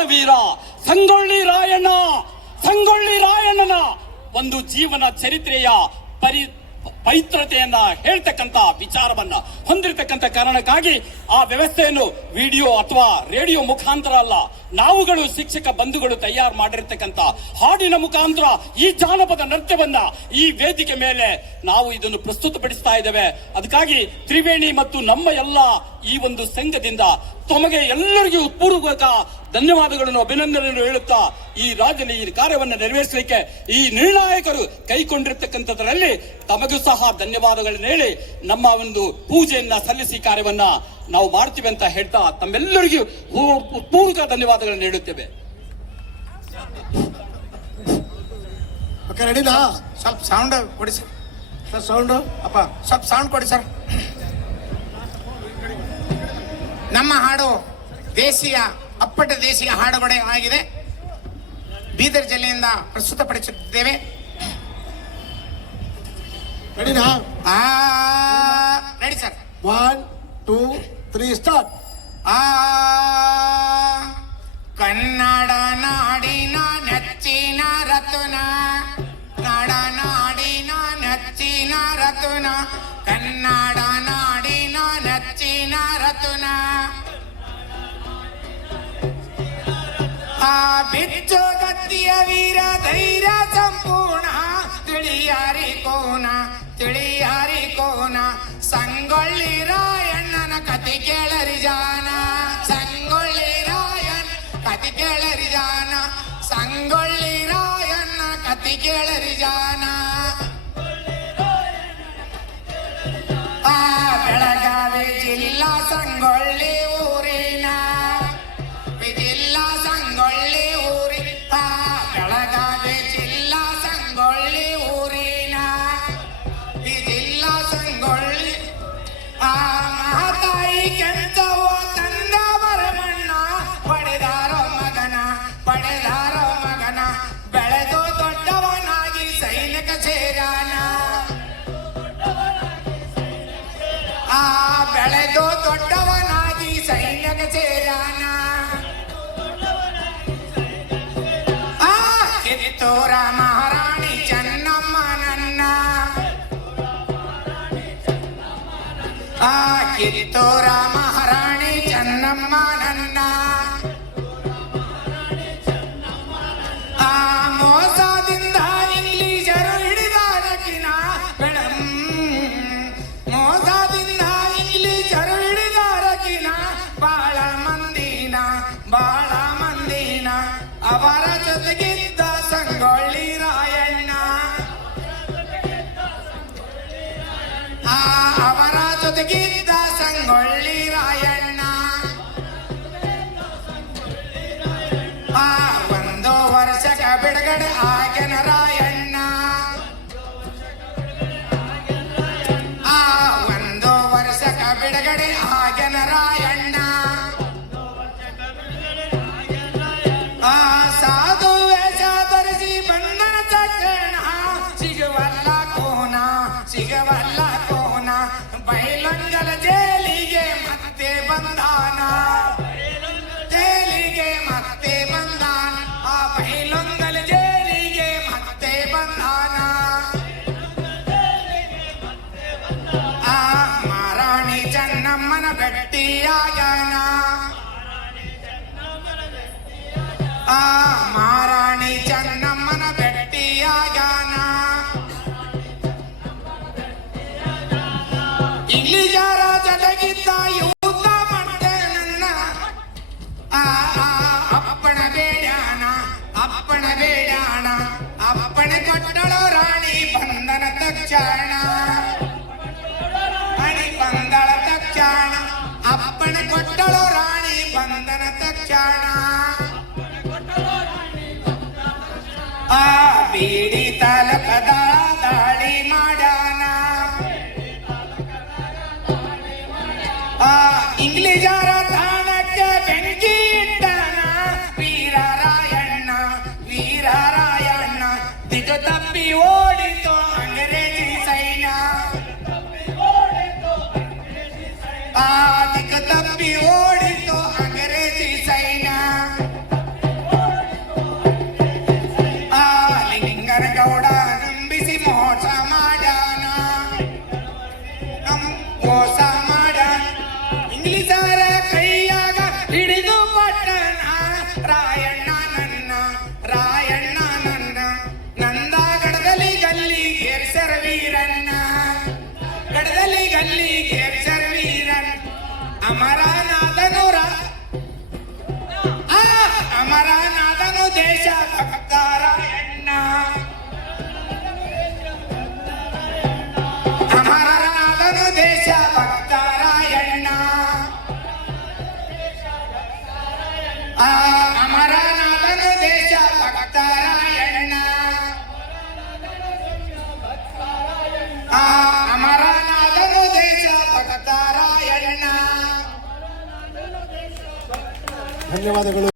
ದಾನವೀರ ಸಂಗೊಳ್ಳಿ ರಾಯಣ್ಣನ ಒಂದು ಜೀವನ ಚರಿತ್ರೆಯ ಪವಿತ್ರತೆಯನ್ನ ಹೇಳ್ತಕ್ಕಂತ ವಿಚಾರವನ್ನ ಹೊಂದಿರತಕ್ಕಂತ ಕಾರಣಕ್ಕಾಗಿ ಆ ವ್ಯವಸ್ಥೆಯನ್ನು ವಿಡಿಯೋ ಅಥವಾ ರೇಡಿಯೋ ಮುಖಾಂತರ ಅಲ್ಲ, ನಾವುಗಳು ಶಿಕ್ಷಕ ಬಂಧುಗಳು ತಯಾರು ಮಾಡಿರ್ತಕ್ಕಂಥ ಹಾಡಿನ ಮುಖಾಂತರ ಈ ಜಾನಪದ ನೃತ್ಯವನ್ನ ಈ ವೇದಿಕೆ ಮೇಲೆ ನಾವು ಇದನ್ನು ಪ್ರಸ್ತುತಪಡಿಸ್ತಾ ಇದ್ದೇವೆ. ಅದಕ್ಕಾಗಿ ತ್ರಿವೇಣಿ ಮತ್ತು ನಮ್ಮ ಎಲ್ಲ ಈ ಒಂದು ಸಂಘದಿಂದ ತಮಗೆ ಎಲ್ಲರಿಗೂ ಪೂರ್ವಕ ಧನ್ಯವಾದಗಳನ್ನು ಅಭಿನಂದನೆಯನ್ನು ಹೇಳುತ್ತಾ ಈ ರಾಜ್ಯದಲ್ಲಿ ಈ ಕಾರ್ಯವನ್ನು ನೆರವೇರಿಸಲಿಕ್ಕೆ ಈ ನಿರ್ಣಾಯಕರು ಕೈಗೊಂಡಿರ್ತಕ್ಕಂಥದ್ರಲ್ಲಿ ತಮಗೂ ಸಹ ಧನ್ಯವಾದಗಳನ್ನು ಹೇಳಿ ನಮ್ಮ ಒಂದು ಪೂಜೆಯನ್ನ ಸಲ್ಲಿಸಿ ಕಾರ್ಯವನ್ನ ನಾವು ಮಾಡ್ತೀವಿ ಅಂತ ಹೇಳ್ತಾ ತಮ್ಮೆಲ್ಲರಿಗೂ ಪೂರ್ವಕ ಧನ್ಯವಾದಗಳನ್ನು ಹೇಳುತ್ತೇವೆ. ರೆಡಿನಾ? ಸ್ವಲ್ಪ ಸೌಂಡ್ ಕೊಡಿ ಸರ್. ಸೌಂಡ್ ಅಪ್ಪ ಸ್ವಲ್ಪ ಸೌಂಡ್ ಕೊಡಿ ಸರ್. ನಮ್ಮ ಹಾಡು ಅಪ್ಪಟ ದೇಶೀಯ ಹಾಡುಗಳೇ ಆಗಿದೆ. ಬೀದರ್ ಜಿಲ್ಲೆಯಿಂದ ಪ್ರಸ್ತುತಪಡಿಸುತ್ತಿದ್ದೇವೆ. ರೆಡಿನಾ? Ready sir. 1 2 3 ಸ್ಟಾರ್ಟ್. ಕನ್ನಡ ನಾಡಿನ ನೆಚ್ಚಿನ ರತ್ನ, ನಾಡ ನಾಡಿನ ನೆಚ್ಚಿನ ರತ್ನ, ಕನ್ನಡ ನಾಡಿನ ನೆಚ್ಚಿನ ರತ್ನ. ಬಿಚ್ಚೋಗತ್ತಿಯ ವೀರ ಧೈರ್ಯ ಸಂಪೂರ್ಣ, ತಿಳಿಯಾರಿ ಕೋನ ಸಂಗೊಳ್ಳಿ ರಾಯಣ್ಣನ ಕತಿ ಕೇಳರಿ ಜಾನ, ಸಂಗೊಳ್ಳಿ ರಾಯಣ್ಣ ಕತಿ ಕೇಳರಿ ಜಾನ, ಸಂಗೊಳ್ಳಿ ರಾಯಣ್ಣ ಕತಿ ಕೇಳರಿ ಜಾನ. ಬೆಳಗಾವಿ ಜಿಲ್ಲಾ ಸಂಗೊಳ್ಳಿ ಊರಿನ, ಜಿಲ್ಲಾ ಸಂಗೊಳ್ಳಿ ಊರಿನ, ಬೆಳಗಾವಿ ಜಿಲ್ಲಾ ಸಂಗೊಳ್ಳಿ ಊರಿನ, ಈ ಜಿಲ್ಲಾ ಸಂಗೊಳ್ಳಿ. ಮಹಾತಾಯಿ ಕೆಂಚವ್ವ ತಂದ ಬರಮಣ್ಣ, ಪಡೆದಾರೋ ಮಗನ ಬೆಳೆದು ದೊಡ್ಡವನಾಗಿ ಸೈನಿಕ ಸೇರಾನ, ಬೆಳೆದು ದೊಡ್ಡವನಾಗಿ ಸೈನ್ಯಕ್ಕೆ ಸೇರಾನ. ಕಿತ್ತೂರ ಮಹಾರಾಣಿ ಚೆನ್ನಮ್ಮ ನನ್ನ, ಕಿತ್ತೂರ ಮಹಾರಾಣಿ ಚೆನ್ನಮ್ಮ ನನ್ನ. ಮೋಸದಿಂದ ಇಂಗ್ಲಿಷರು ಹಿಡಿದಾರಕಿನ ಮೇಡಮ್, ಮೋಸದಿಂದ ಇಂಗ್ಲಿಷರು ಹಿಡಿದಾರಕಿನ ಬಾಳ ಮಂದಿನ ಅವರ ಜೊತೆಗಿದ್ದ ಸಂಗೊಳ್ಳಿ ರಾಯಣ್ಣ, ಅವರ ಜೊತೆಗಿದ್ದ ಸಂಗೊಳ್ಳಿ ರಾಯಣ್ಣ. ಒಂದು ವರ್ಷಕ ಬಿಡುಗಡೆ ಆಗ್ಯನ ರಾಯಣ್ಣ, ಒಂದು ವರ್ಷಕ ಬಿಡುಗಡೆ ಆಗ್ಯನ ರಾಯಣ್ಣ. ಸಾಧು ವೇಷ ಧರಿಸಿ ಬಂಧನ ತಕ್ಷಣ, ಸಿಗವಲ್ಲ ಕೋನ ಬೈಲೊಂಗಲ ಜೇಲಿಗೆ ಮತ್ತೆ ಬಂದಾನ, ಆ ಬೈಲೊಂಗಲ ಜೇಲಿಗೆ ಮತ್ತೆ ಬಂದಾನ. ಮಹಾರಾಣಿ ಚೆನ್ನಮ್ಮನ ಭೇಟಿಯಾಗನ, ಮಹಾರಾಣಿ ಚೆನ್ನಮ್ಮನ ಭೇಟಿಯಾಗನ. ಇಂಗ್ಲಿಷರ ಜೊತೆಗಿದ್ದ ಯುದ್ಧ ಮಾಡ್ದೆ ನನ್ನ, ಅಪ್ಪಣ ಬೇಡ್ಯಾಣ, ಅಪ್ಪಣ ಕೊಟ್ಟಳು ರಾಣಿ ಬಂಧನ ತಕ್ಷಣ, ಅಪ್ಪಣ ಕೊಟ್ಟಳು ರಾಣಿ ಬಂಧನ ತಕ್ಷಣ. ಬೀಡಿ ತಾಲೂಕದ ದಾಳಿ ಮಾಡ್ಯಾನ, ಇಂಗ್ಲಿಷರ ತಾಣಕ್ಕೆ ಬೆಂಕಿ ಇಟ್ಟನ ವೀರರಾಯಣ್ಣ. ದಿಕ್ಕು ತಪ್ಪಿ ಓಡಿತು ಅಂಗ್ರೇಜಿ ಸೈನ್ಯ, ದಿಕ್ಕು ತಪ್ಪಿ ಓಡಿತು ಅಂಗ್ರೇಜಿ ಸೈನ್ಯ. ಅಮರನಾಥನು ದೇಶ ಭಕ್ತ ರಾಯಣ್ಣ ಅಮರನಾಥನು ದೇಶ ಭಕ್ತ ರಾಯಣ್ಣ ಅಮರನಾಥನು ದೇಶ ಭಕ್ತ ರಾಯಣ್ಣ ಅಮರನಾಥನು ದೇಶ ಭಕ್ತ ರಾಯಣ್ಣ ಧನ್ಯವಾದಗಳು.